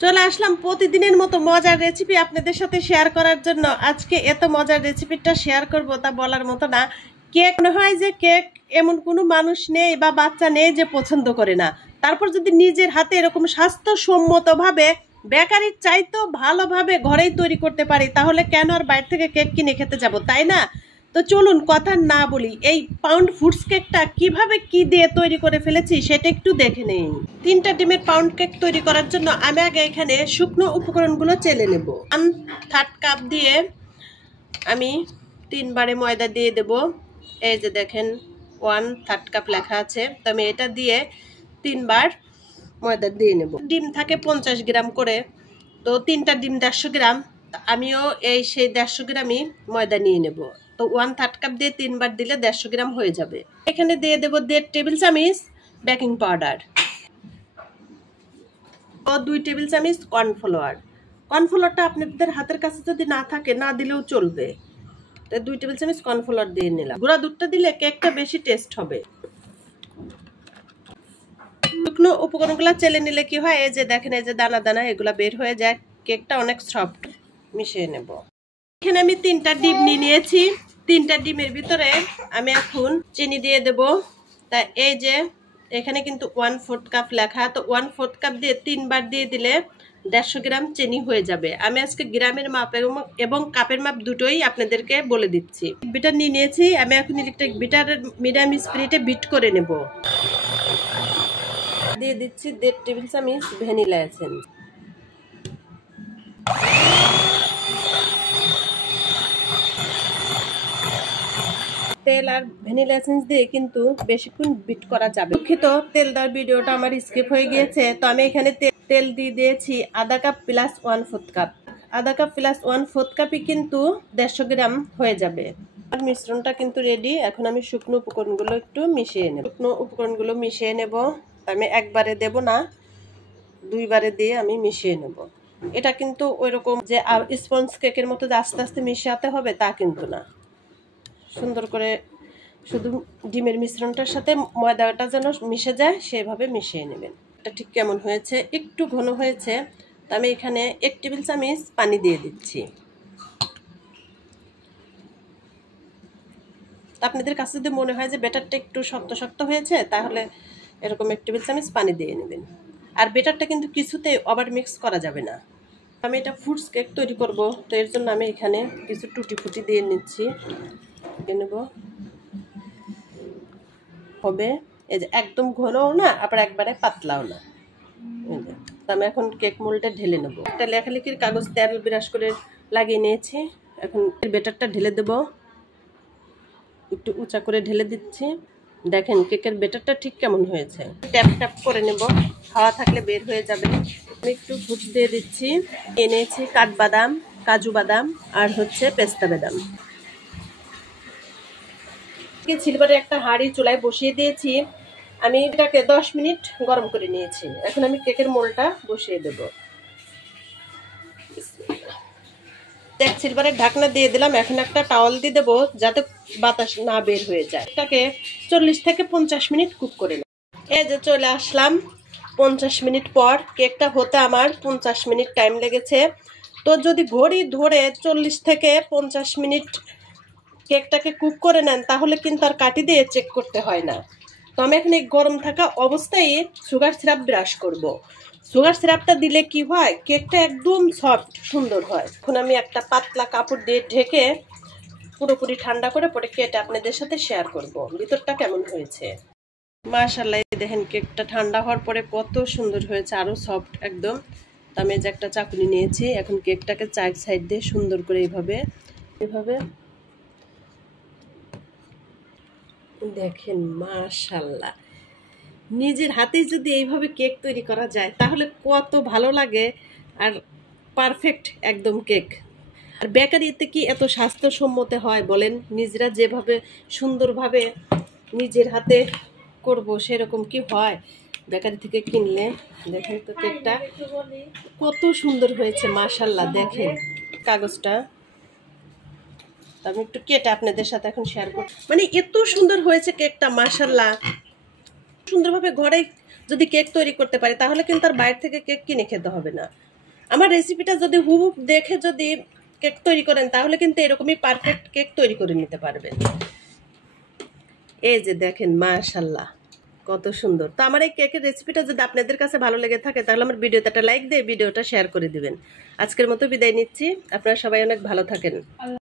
চলে আসলাম প্রতিদিনের মতো মজার রেসিপি আপনাদের সাথে শেয়ার করার জন্য। আজকে এত মজার রেসিপিটা শেয়ার করব তা বলার মতো না। কেক মনে হয় যে কেক এমন কোনো মানুষ নেই বা বাচ্চা নেই যে পছন্দ করে না। তারপর যদি নিজের হাতে এরকম স্বাস্থ্যসম্মতভাবে বেকারির চাইতেও ভালোভাবে ঘরেই তৈরি করতে পারি, তাহলে কেন আর বাইরে থেকে কেক কিনে খেতে যাব, তাই না? তো চলুন কথা না বলি, এই পাউন্ড ফুডস কেকটা কিভাবে কি দিয়ে তৈরি করে ফেলেছি সেটা একটু দেখে নিন। 3টা ডিমের পাউন্ড কেক তৈরি করার জন্য আমি আগে এখানে শুকনো উপকরণগুলো চেলে নেব। 1/3 কাপ দিয়ে আমি 3 বারে ময়দা দিয়ে দেব। এই যে দেখেন 1/3 কাপ লেখা আছে, তো আমি এটা দিয়ে 3 বার ময়দা দিয়ে নেব। ডিম থাকে 50 গ্রাম করে, তো 3টা ডিম 150 গ্রাম, আমিও এই সেই 150 গ্রামই ময়দা নিয়ে নেব। তো 1/3 কাপ দিয়ে 3 বার দিলে 150 গ্রাম হয়ে যাবে। এখানে দিয়ে দেব 1.5 টেবিল চামচ বেকিং পাউডার ও 2 টেবিল চামচ কর্নফ্লাওয়ার। কর্নফ্লাওয়ারটা আপনাদের হাতের কাছে যদি না থাকে না দিলেও চলবে, তো 2 টেবিল চামচ কর্নফ্লাওয়ার দিয়ে নিলাম। গুঁড়া দুধটা দিলে কেকটা বেশি টেস্ট হবে। শুকনো উপকরণগুলো চেলে নিলে কি হয়, এই যে দেখেন এই যে দানা দানা এগুলা বের হয়ে যায়, কেকটা অনেক সফট। মিশিয়ে নেব। এখানে আমি 3টা ডিম নিয়ে নিয়েছি। 3টা ডিমের ভিতরে আমি এখন চিনি দিয়ে দেব। তা এই যে এখানে কিন্তু 1/4 কাপ লেখা, তো 1/4 কাপ দিয়ে 3 বার দিয়ে দিলে 150 গ্রাম চিনি হয়ে যাবে। আমি আজকে গ্রামের মাপ এবং কাপের মাপ দুটোই আপনাদেরকে বলে দিচ্ছি। বিটার নিয়ে নিয়েছি, আমি এখন ইলেকট্রিক বিটারের মিডিয়াম স্পিডে বিট করে নেব। দিয়ে দিচ্ছি 1.5 টেবিল চামচ ভ্যানিলা এসেন্স। তেল আর ভ্যানিলা এসেন্স দিয়ে কিন্তু বেশিক্ষণ বিট করা যাবে। দুঃখিত, তেল দেওয়ার ভিডিওটা আমার স্কিপ হয়ে গিয়েছে। তো আমি এখানে তেল দিয়ে দিয়েছি আধা কাপ প্লাস 1/4 কাপ। আধা কাপ প্লাস 1/4 কাপই কিন্তু 150 গ্রাম হয়ে যাবে। আর মিশ্রণটা কিন্তু রেডি। এখন আমি শুকনো উপকরণগুলো একটু মিশিয়ে নেব। শুকনো উপকরণগুলো মিশিয়ে নেব, আমি একবারে দেব না, 2 বারে দিয়ে আমি মিশিয়ে নেব। এটা কিন্তু ওইরকম যে স্পঞ্জ কেকের মতো যে আস্তে আস্তে মিশাতে হবে তা কিন্তু না। সুন্দর করে শুধু ডিমের মিশ্রণটার সাথে ময়দাটা যেন মিশে যায় সেভাবে মিশিয়ে নেবেন। এটা ঠিক কেমন হয়েছে, একটু ঘন হয়েছে, তো আমি এখানে 1 টেবিল চামচ পানি দিয়ে দিচ্ছি। আপনাদের কাছে যদি মনে হয় যে ব্যাটারটা একটু শক্ত শক্ত হয়েছে, তাহলে এরকম 1 টেবিল চামচ পানি দিয়ে নেবেন। আর ব্যাটারটা কিন্তু কিছুতেই ওভার মিক্স করা যাবে না। আমি এটা ফ্রুটস কেক তৈরি করব, তো এর জন্য আমি এখানে কিছু টুটি ফুটি দিয়ে নিচ্ছি। নেব হবে এই যে একদম ঘনও না আবার একবারে পাতলাও না। তো আমি এখন কেক মোল্ডে ঢেলে নেব। একটা লেখালেখির কাগজ তেল ব্রাশ করে লাগিয়ে নিয়েছি। এখন ব্যাটারটা ঢেলে দেব, একটু উঁচা করে ঢেলে দিচ্ছি। দেখেন কেকের ব্যাটারটা ঠিক কেমন হয়েছে। ট্যাপ ট্যাপ করে নেব, হাওয়া থাকলে বের হয়ে যাবে। আমি একটু ফুট দিয়ে দিচ্ছি। এনেছি কাঠবাদাম, কাজু বাদাম আর হচ্ছে পেস্তা বাদাম। সিলভারে একটা হাঁড়ি চুলায় বসিয়ে দিয়েছি। আমি এটাকে 10 মিনিট গরম করে নিয়েছি। এখন আমি কেকের মোলটা বসিয়ে দেব। সিলভারের ঢাকনা দিয়ে দিলাম। এখন একটা টাওয়াল দিয়ে দেবো যাতে বাতাস না বের হয়ে যায়। এটাকে 40 থেকে 50 মিনিট কুক করে নেব। এই যে চলে আসলাম 50 মিনিট পর। কেকটা হতে আমার 50 মিনিট টাইম লেগেছে। তো যদি ঘড়ি ধরে 40 থেকে 50 মিনিট কেকটাকে কুক করে নেন, তাহলে কিন্তু আর কাঠি দিয়ে চেক করতে হয় না। তো আমি এখন এই গরম থাকা অবস্থায় সুগার সিরাপ ব্রাশ করব। সুগার সিরাপটা দিলে কি হয়, কেকটা একদম সফট সুন্দর হয়। এখন আমি একটা পাতলা কাপড় দিয়ে ঢেকে পুরোপুরি ঠান্ডা করে পরে কেটে আপনাদের সাথে শেয়ার করব ভিতরটা কেমন হয়েছে। মাশাআল্লাহ, দেখেন কেকটা ঠান্ডা হওয়ার পরে কত সুন্দর হয়েছে, আরো সফট একদম। তো আমি যে একটা চাকুনি নিয়েছি, এখন কেকটাকে চার সাইড দিয়ে সুন্দর করে এইভাবে দেখেন। মাশাআল্লাহ, নিজের হাতেই যদি এইভাবে কেক তৈরি করা যায় তাহলে কত ভালো লাগে। আর পারফেক্ট একদম কেক। আর বেকারিতে কি এত স্বাস্থ্যসম্মত হয় বলেন? নিজেরা যেভাবে সুন্দরভাবে নিজের হাতে করব সেরকম কি হয় বেকারি থেকে কিনলে? দেখেন তো কেকটা কত সুন্দর হয়েছে, মাশাআল্লাহ। দেখেন কাগজটা আমি একটু কেটে আপনাদের সাথে এখন শেয়ার করব। মানে এত সুন্দর হয়েছে কেকটা, মাশাআল্লাহ। সুন্দরভাবে ঘরে যদি কেক তৈরি করতে পারি তাহলে কিন্তু আর বাইরে থেকে কেক কিনে খেতে হবে না। আমার রেসিপিটা যদি হুবহু দেখে যদি কেক তৈরি করেন তাহলে কিন্তু এরকমই পারফেক্ট কেক তৈরি করে নিতে পারবেন। এই যে দেখেন মাশাআল্লাহ কত সুন্দর। তো আমার এই কেকের রেসিপিটা যদি আপনাদের কাছে ভালো লেগে থাকে তাহলে আমার ভিডিওতে একটা লাইক দিয়ে ভিডিওটা শেয়ার করে দিবেন। আজকের মতো বিদায় নিচ্ছি, আপনারা সবাই অনেক ভালো থাকেন।